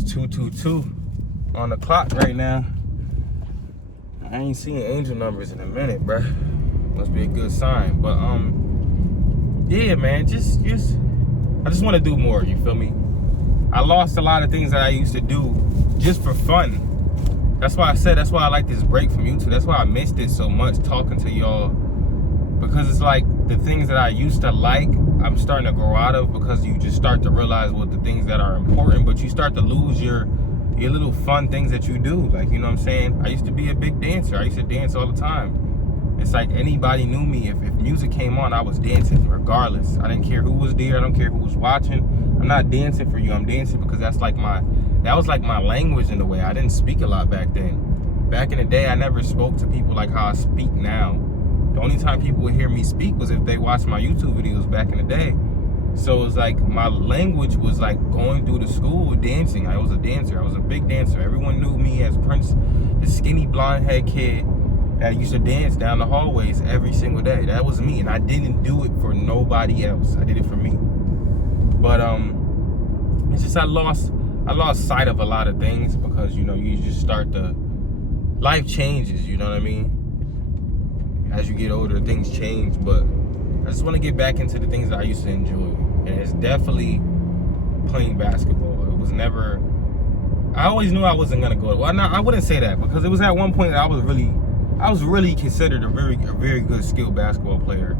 It's 2:22 on the clock right now. I ain't seen angel numbers in a minute, bruh. Must be a good sign. But yeah, man, just I just want to do more. You feel me? I lost a lot of things that I used to do just for fun. That's why I like this break from YouTube. That's why I missed it so much talking to y'all, because it's like the things that I used to like, I'm starting to grow out of, because you just start to realize what the things that are important, but you start to lose your little fun things that you do. Like, you know what I'm saying? I used to be a big dancer. I used to dance all the time. It's like anybody knew me. If music came on, I was dancing regardless. I didn't care who was there. I don't care who was watching. I'm not dancing for you. I'm dancing because that was like my language in a way. I didn't speak a lot back then. Back in the day, I never spoke to people like how I speak now. The only time people would hear me speak was if they watched my YouTube videos back in the day. So it was like my language was like going through the school dancing. I was a dancer. I was a big dancer. Everyone knew me as Prince, the skinny blonde head kid that used to dance down the hallways every single day. That was me, and I didn't do it for nobody else. I did it for me. But it's just I lost sight of a lot of things, because you know, you just start to, life changes, you know what I mean? As you get older, things change, but I just want to get back into the things that I used to enjoy. And it's definitely playing basketball. It was never, I always knew I wasn't going to go. Well, no, I wouldn't say that, because it was at one point that I was really considered a very good skilled basketball player,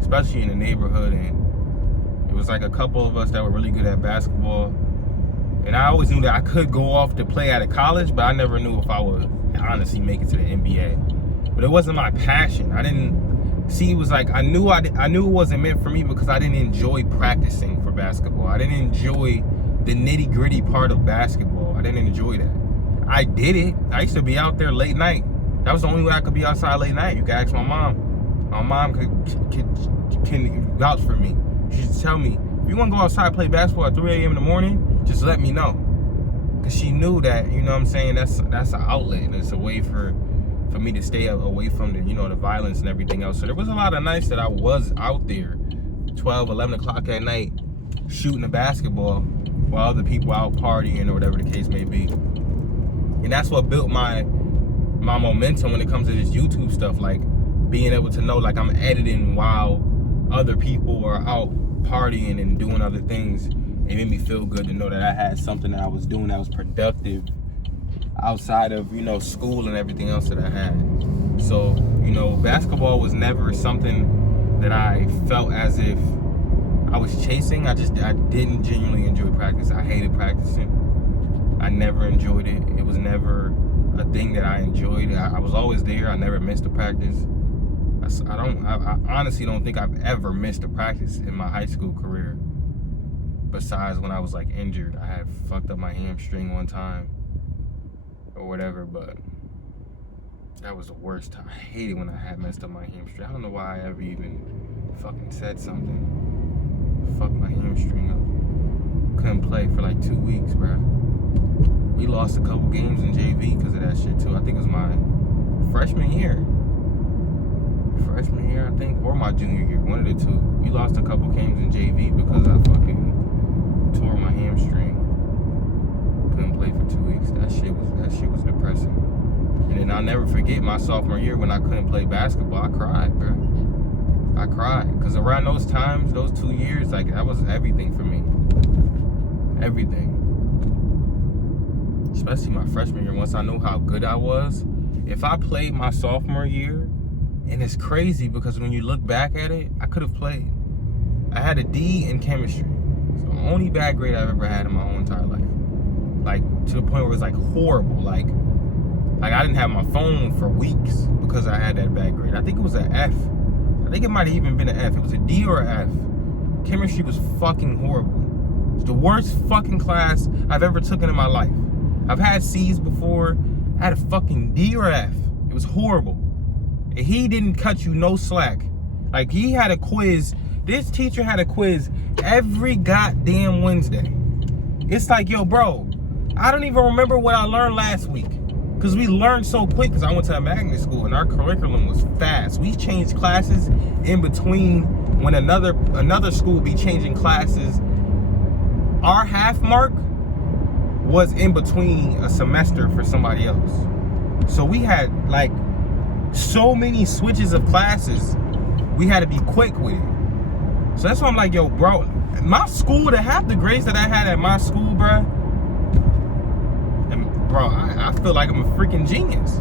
especially in the neighborhood. And it was like a couple of us that were really good at basketball. And I always knew that I could go off to play out of college, but I never knew if I would honestly make it to the NBA. But it wasn't my passion. I didn't see, it was like I knew it wasn't meant for me, because I didn't enjoy practicing for basketball. I didn't enjoy the nitty-gritty part of basketball. I didn't enjoy that. I did it. I used to be out there late night. That was the only way I could be outside late night. You can ask my mom. My mom can vouch for me. She used to tell me, if you want to go outside and play basketball at 3 a.m. in the morning, just let me know. Because she knew that, you know what I'm saying, that's an outlet. And it's a way for me to stay away from the, you know, the violence and everything else. So there was a lot of nights that I was out there 12, 11 o'clock at night shooting the basketball while other people out partying or whatever the case may be. And that's what built my momentum when it comes to this YouTube stuff, like being able to know like I'm editing while other people are out partying and doing other things. It made me feel good to know that I had something that I was doing that was productive outside of, you know, school and everything else that I had. So, you know, basketball was never something that I felt as if I was chasing. I didn't genuinely enjoy practice. I hated practicing. I never enjoyed it. It was never a thing that I enjoyed. I was always there. I never missed a practice. I honestly don't think I've ever missed a practice in my high school career, besides when I was like injured. I had fucked up my hamstring one time or whatever, but that was the worst time. I hated when I had messed up my hamstring. I don't know why I ever even fucking said something. Fuck my hamstring up. Couldn't play for like 2 weeks, bro. We lost a couple games in JV because of that shit too. I think it was my freshman year, I think, or my junior year, one of the two. We lost a couple games in JV because I fucking tore my hamstring. Couldn't play for 2 weeks. That shit was depressing. And then I'll never forget my sophomore year when I couldn't play basketball. I cried, bro. I cried, because around those times, those 2 years, like, that was everything for me. Everything. Especially my freshman year, once I knew how good I was. If I played my sophomore year, and it's crazy because when you look back at it, I could have played. I had a D in chemistry. It's the only bad grade I've ever had in my whole entire life. Like, to the point where it's like horrible. Like I didn't have my phone for weeks because I had that bad grade. I think it was an F. I think it might have even been an F. It was a D or an F. Chemistry was fucking horrible. It's the worst fucking class I've ever taken in my life. I've had C's before. I had a fucking D or F. It was horrible. And he didn't cut you no slack. Like, he had a quiz. This teacher had a quiz every goddamn Wednesday. It's like, yo, bro, I don't even remember what I learned last week, because we learned so quick, because I went to a magnet school and our curriculum was fast. We changed classes in between when another school be changing classes. Our half mark was in between a semester for somebody else. So we had like so many switches of classes. We had to be quick with it. So that's why I'm like, yo, bro, my school, to have the grades that I had at my school, bro, and bro, I feel like I'm a freaking genius.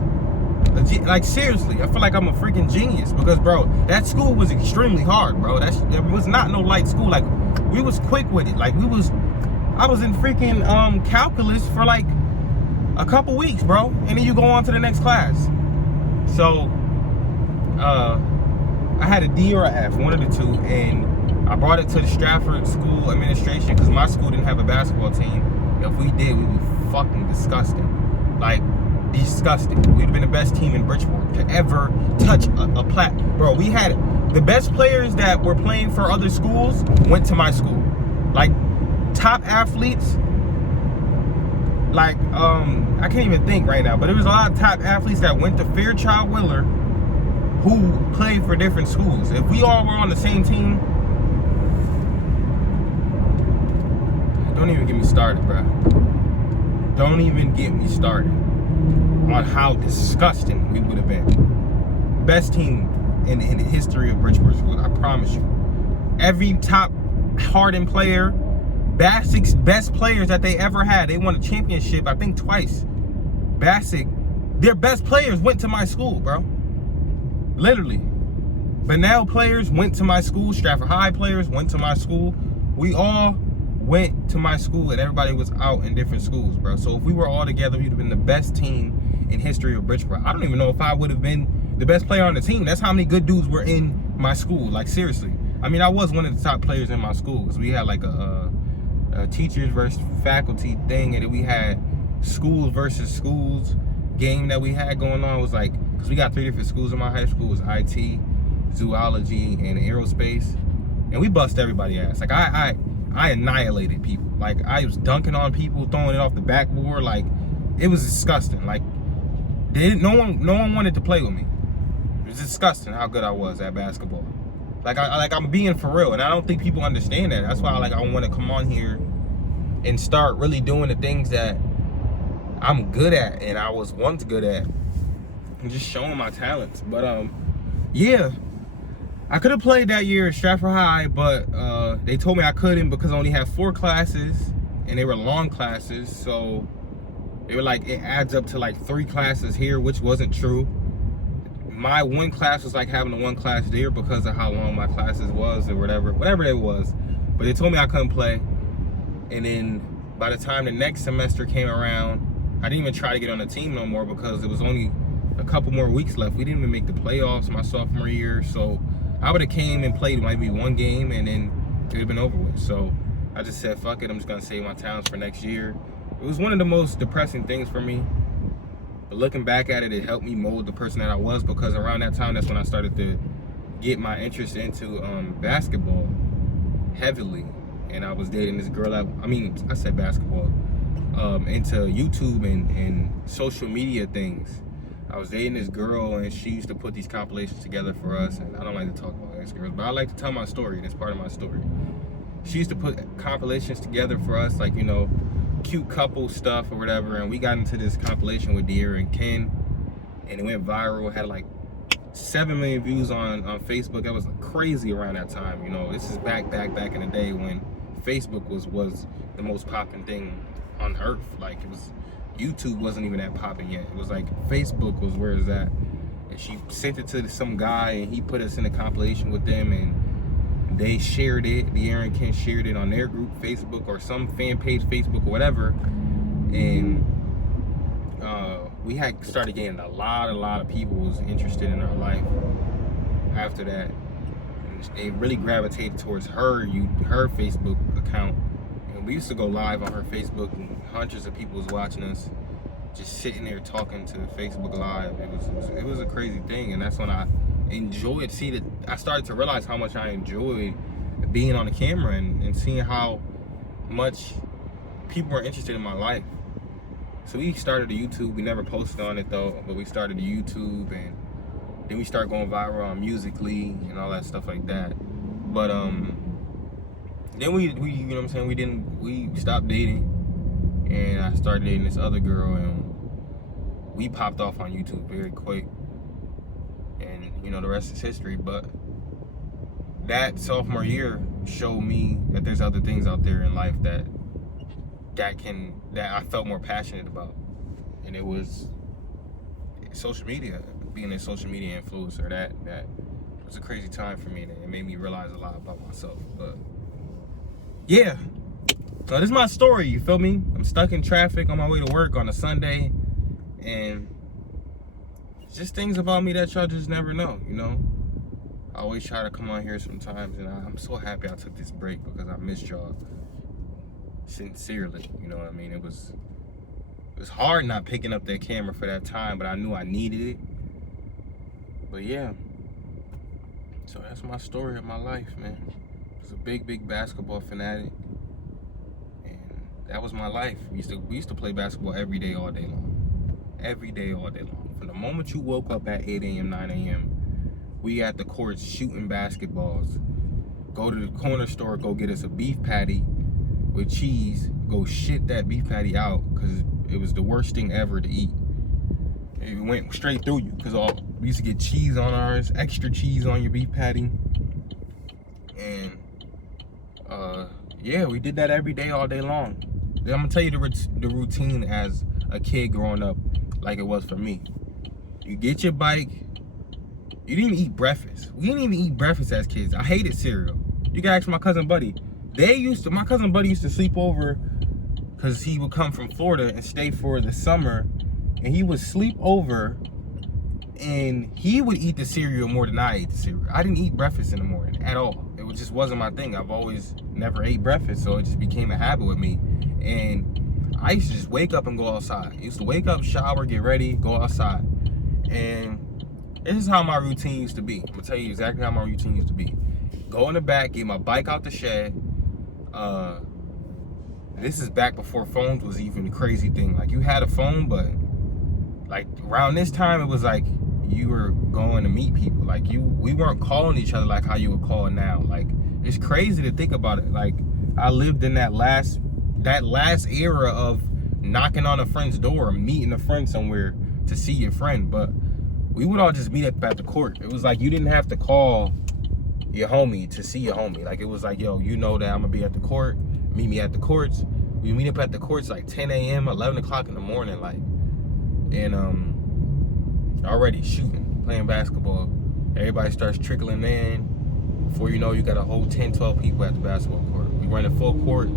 Like, seriously, I feel like I'm a freaking genius because, bro, that school was extremely hard, bro. It was not no light school. Like, we was quick with it. Like, I was in freaking calculus for like a couple weeks, bro, and then you go on to the next class. So, I had a D or a F, one of the two, and I brought it to the Stratford school administration because my school didn't have a basketball team. If we did, we would be fucking disgusting. Like, disgusting. We'd have been the best team in Bridgeport to ever touch a plat. Bro, we had the best players that were playing for other schools went to my school. Like, top athletes. Like, I can't even think right now, but there was a lot of top athletes that went to Fairchild Willer who played for different schools. If we all were on the same team, don't even get me started, bro. Don't even get me started on how disgusting we would have been. Best team in the history of Bridgeport schools, I promise you. Every top hardened player, Basic's best players that they ever had, they won a championship, I think twice. Basic, their best players went to my school, bro. Literally. Bunnell players went to my school. Stratford High players went to my school. We all went to my school, and everybody was out in different schools, bro. So if we were all together, we'd have been the best team in history of Bridgeport. I don't even know if I would have been the best player on the team. That's how many good dudes were in my school. Like, seriously. I mean, I was one of the top players in my school because we had like a teachers versus faculty thing, and then we had schools versus schools game that we had going on. It was like, because we got 3 different schools in my high school. It was IT, zoology, and aerospace, and we bust everybody ass. Like, I annihilated people. Like, I was dunking on people, throwing it off the backboard. Like, it was disgusting. Like, no one wanted to play with me. It was disgusting how good I was at basketball. Like, I'm being for real, and I don't think people understand that. That's why I want to come on here and start really doing the things that I'm good at and I was once good at, and just showing my talents. But yeah, I could have played that year at Stratford High, but they told me I couldn't because I only had 4 classes, and they were long classes. So they were like, it adds up to like 3 classes here, which wasn't true. My one class was like having the one class there because of how long my classes was or whatever it was. But they told me I couldn't play. And then by the time the next semester came around, I didn't even try to get on the team no more because it was only a couple more weeks left. We didn't even make the playoffs my sophomore year. So I would have came and played maybe 1 game, and then it would have been over with. So I just said, fuck it, I'm just gonna save my talents for next year. It was one of the most depressing things for me. But looking back at it, it helped me mold the person that I was, because around that time, that's when I started to get my interest into basketball heavily. And I was dating this girl, I said basketball, into YouTube and social media things. I was dating this girl, and she used to put these compilations together for us. And I don't like to talk about ex-girls, but I like to tell my story, and it's part of my story. She used to put compilations together for us, like, you know, cute couple stuff or whatever, and we got into this compilation with De'Ara and Ken, and it went viral. It had like 7 million views on Facebook. That was crazy around that time. You know, this is back in the day when Facebook was the most popping thing on earth. Like, it was, YouTube wasn't even that popping yet. It was like Facebook was where it's at. And she sent it to some guy, and he put us in a compilation with them, and they shared it. De'Ara and Ken shared it on their group Facebook or some fan page Facebook or whatever, and we had started getting a lot of people was interested in our life after that, and they really gravitated towards her Facebook account. And we used to go live on her Facebook, and hundreds of people was watching us, just sitting there talking to Facebook Live. It was a crazy thing, and that's when I started to realize how much I enjoyed being on the camera and seeing how much people were interested in my life. So we started the YouTube. We never posted on it though, but we started the YouTube, and then we started going viral on Musical.ly and all that stuff like that. But then we you know what I'm saying, we stopped dating, and I started dating this other girl, and we popped off on YouTube very quick. And you know, the rest is history. But that sophomore year showed me that there's other things out there in life that I felt more passionate about, and it was social media. Being a social media influencer, that was a crazy time for me, and it made me realize a lot about myself. But yeah, so this is my story, you feel me? I'm stuck in traffic on my way to work on a Sunday, and just things about me that y'all just never know, you know? I always try to come on here sometimes, and I'm so happy I took this break because I missed y'all sincerely, you know what I mean? It was hard not picking up that camera for that time, but I knew I needed it. But yeah, so that's my story of my life, man. I was a big basketball fanatic, and that was my life. We used to play basketball every day, all day long. Every day, all day long. From the moment you woke up at 8 a.m., 9 a.m., we at the courts shooting basketballs. Go to the corner store, go get us a beef patty with cheese, go shit that beef patty out, because it was the worst thing ever to eat. It went straight through you, because we used to get cheese on ours, extra cheese on your beef patty. And yeah, we did that every day, all day long. Then I'm gonna tell you the routine as a kid growing up, like it was for me. You get your bike. You didn't eat breakfast. We didn't even eat breakfast as kids. I hated cereal. You can ask my cousin Buddy. My cousin Buddy used to sleep over because he would come from Florida and stay for the summer, and he would sleep over, and he would eat the cereal more than I ate the cereal. I didn't eat breakfast in the morning at all. It just wasn't my thing. I've always never ate breakfast, so it just became a habit with me. And I used to just wake up and go outside. I used to wake up, shower, get ready, go outside. And this is how my routine used to be. I'm gonna tell you exactly how my routine used to be. Go in the back, get my bike out the shed. This is back before phones was even a crazy thing. Like, you had a phone, but like around this time, it was like you were going to meet people. Like, we weren't calling each other like how you would call now. Like, it's crazy to think about it. Like, I lived in that last era of knocking on a friend's door or meeting a friend somewhere to see your friend. But we would all just meet up at the court. It was like you didn't have to call your homie to see your homie. Like, it was like, yo, you know that I'm gonna be at the court, meet me at the courts. We meet up at the courts like 10 a.m., 11 o'clock in the morning, like, and already shooting, playing basketball. Everybody starts trickling in. Before you know, you got a whole 10, 12 people at the basketball court. We run a full court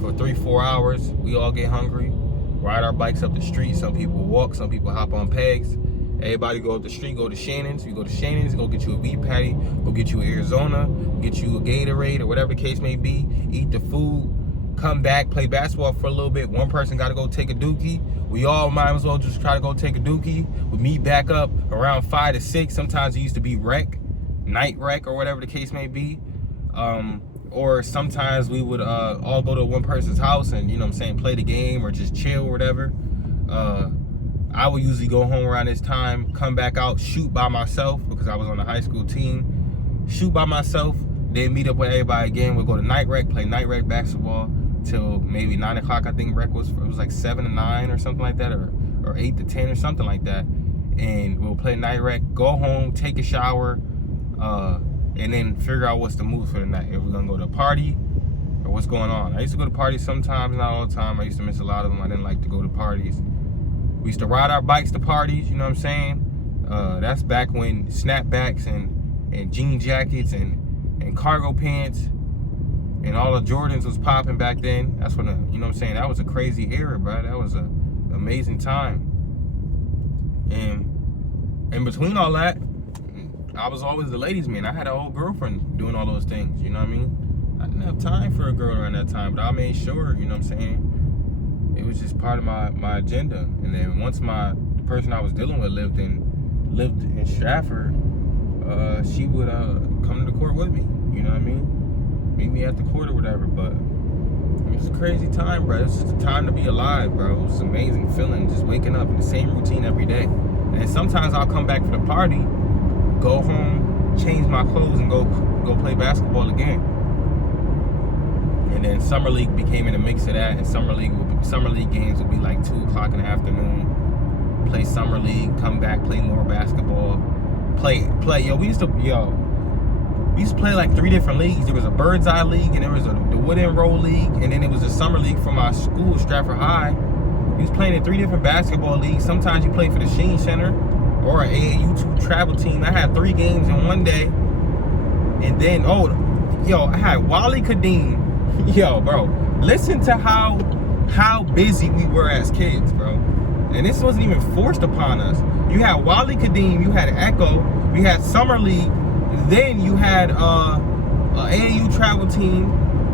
for 3-4 hours. We all get hungry, ride our bikes up the street. Some people walk, some people hop on pegs. Everybody go up the street, go to Shannon's. You go to Shannon's, go get you a beef patty, go get you an Arizona, get you a Gatorade or whatever the case may be. Eat the food, come back, play basketball for a little bit. One person got to go take a dookie. We all might as well just try to go take a dookie. We meet back up around 5 to 6. Sometimes it used to be night rec or whatever the case may be. Or sometimes we would all go to one person's house and, you know what I'm saying, play the game or just chill or whatever. I would usually go home around this time, come back out, shoot by myself because I was on the high school team. Shoot by myself, then meet up with everybody again. We'll go to night rec, play night rec basketball till maybe 9 o'clock. I think rec was like 7 to 9 or something like that, or 8 to 10 or something like that. And we'll play night rec, go home, take a shower, and then figure out what's the move for the night. If we're gonna go to a party or what's going on. I used to go to parties sometimes, not all the time. I used to miss a lot of them. I didn't like to go to parties. We used to ride our bikes to parties, you know what I'm saying? That's back when snapbacks and jean jackets and cargo pants and all the Jordans was popping back then. That's when, you know what I'm saying? That was a crazy era, bro. That was an amazing time. And in between all that, I was always the ladies' man. I had an old girlfriend doing all those things, you know what I mean? I didn't have time for a girl around that time, but I made sure, you know what I'm saying? It was just part of my agenda. And then once the person I was dealing with lived in Stratford, she would come to the court with me, you know what I mean? Meet me at the court or whatever. But it was a crazy time, bro. It was just a time to be alive, bro. It was an amazing feeling, just waking up in the same routine every day. And sometimes I'll come back for the party, go home, change my clothes, and go play basketball again. And then summer league became in the mix of that, and summer league games would be like 2 o'clock in the afternoon. Play summer league, come back, play more basketball, play. We used to play like 3 different leagues. There was a bird's eye league, and there was the wood and roll league, and then it was a summer league from our school, Stratford High. We was playing in 3 different basketball leagues. Sometimes you play for the Sheen Center or an AAU2 travel team. I had 3 games in one day, and then I had Wally Kadeem. Yo, bro, listen to how busy we were as kids, bro. And this wasn't even forced upon us. You had Wally Kadeem, you had Echo, we had Summer League, then you had AAU travel team,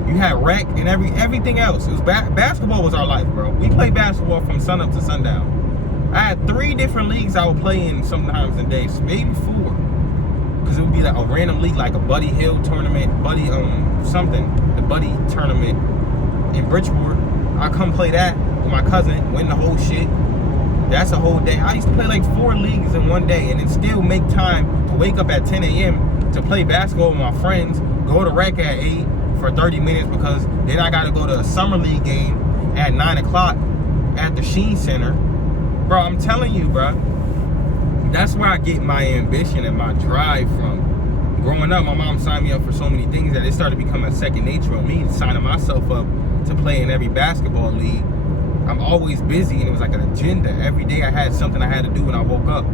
you had rec, and everything else. It was basketball was our life, bro. We played basketball from sun up to sundown. I had 3 different leagues I would play in sometimes in days, maybe 4. Because it would be like a random league, like a Buddy Hill tournament, the Buddy tournament in Bridgeport. I come play that with my cousin, win the whole shit. That's a whole day. I used to play like 4 leagues in one day, and then still make time to wake up at 10 a.m. to play basketball with my friends, go to rec at 8 for 30 minutes, because then I got to go to a summer league game at 9 o'clock at the Sheen Center. Bro, I'm telling you, bro. That's where I get my ambition and my drive from. Growing up, my mom signed me up for so many things that it started becoming second nature on me, signing myself up to play in every basketball league. I'm always busy, and it was like an agenda. Every day I had something I had to do when I woke up.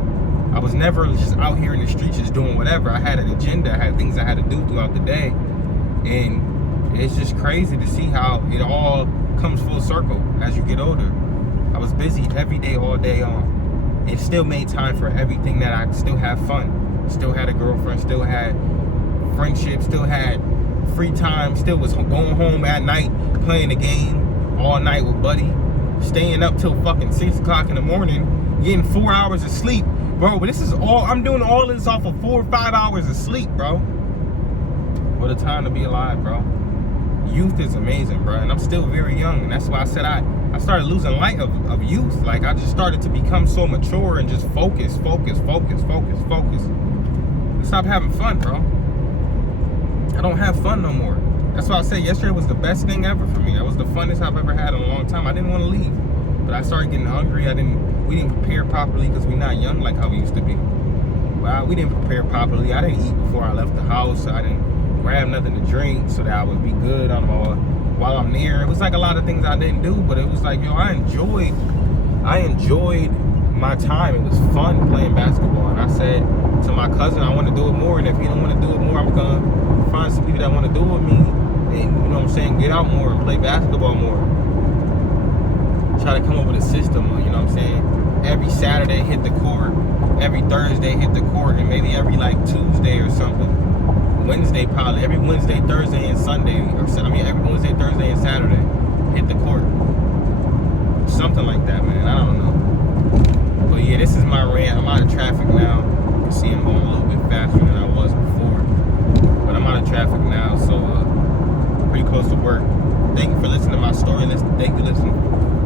I was never just out here in the streets just doing whatever. I had an agenda. I had things I had to do throughout the day. And it's just crazy to see how it all comes full circle as you get older. I was busy every day, all day on. It still made time for everything that I still have fun. Still had a girlfriend, still had friendship, still had free time, still was going home at night, playing the game all night with Buddy, staying up till fucking 6 o'clock in the morning, getting 4 hours of sleep. Bro, but this is all, I'm doing all this off of 4 or 5 hours of sleep, bro. What a time to be alive, bro. Youth is amazing, bro, and I'm still very young, and that's why I said I started losing light of youth. Like, I just started to become so mature and just focus. Stop having fun, bro. I don't have fun no more. That's why I say yesterday was the best thing ever for me. That was the funnest I've ever had in a long time. I didn't want to leave, but I started getting hungry. We didn't prepare properly because we're not young like how we used to be. Well, we didn't prepare properly. I didn't eat before I left the house. I didn't grab nothing to drink so that I would be good while I'm there. It was like a lot of things I didn't do, but it was like, yo, I enjoyed my time. It was fun playing basketball, and I said to my cousin, I want to do it more, and if he don't want to do it more, I'm gonna find some people that want to do it with me, and you know what I'm saying, get out more and play basketball more. Try to come up with a system, you know what I'm saying, every Saturday hit the court, every Thursday hit the court, and maybe every like Tuesday or something, Wednesday probably, every Wednesday, Thursday, and Sunday, every Wednesday, Thursday, and Saturday hit the court. Something like that, man. I don't know. But yeah, this is my rant. I'm out of traffic now. You can see I'm going a little bit faster than I was before. But I'm out of traffic now, so pretty close to work. Thank you for listening to my story. Thank you for listening.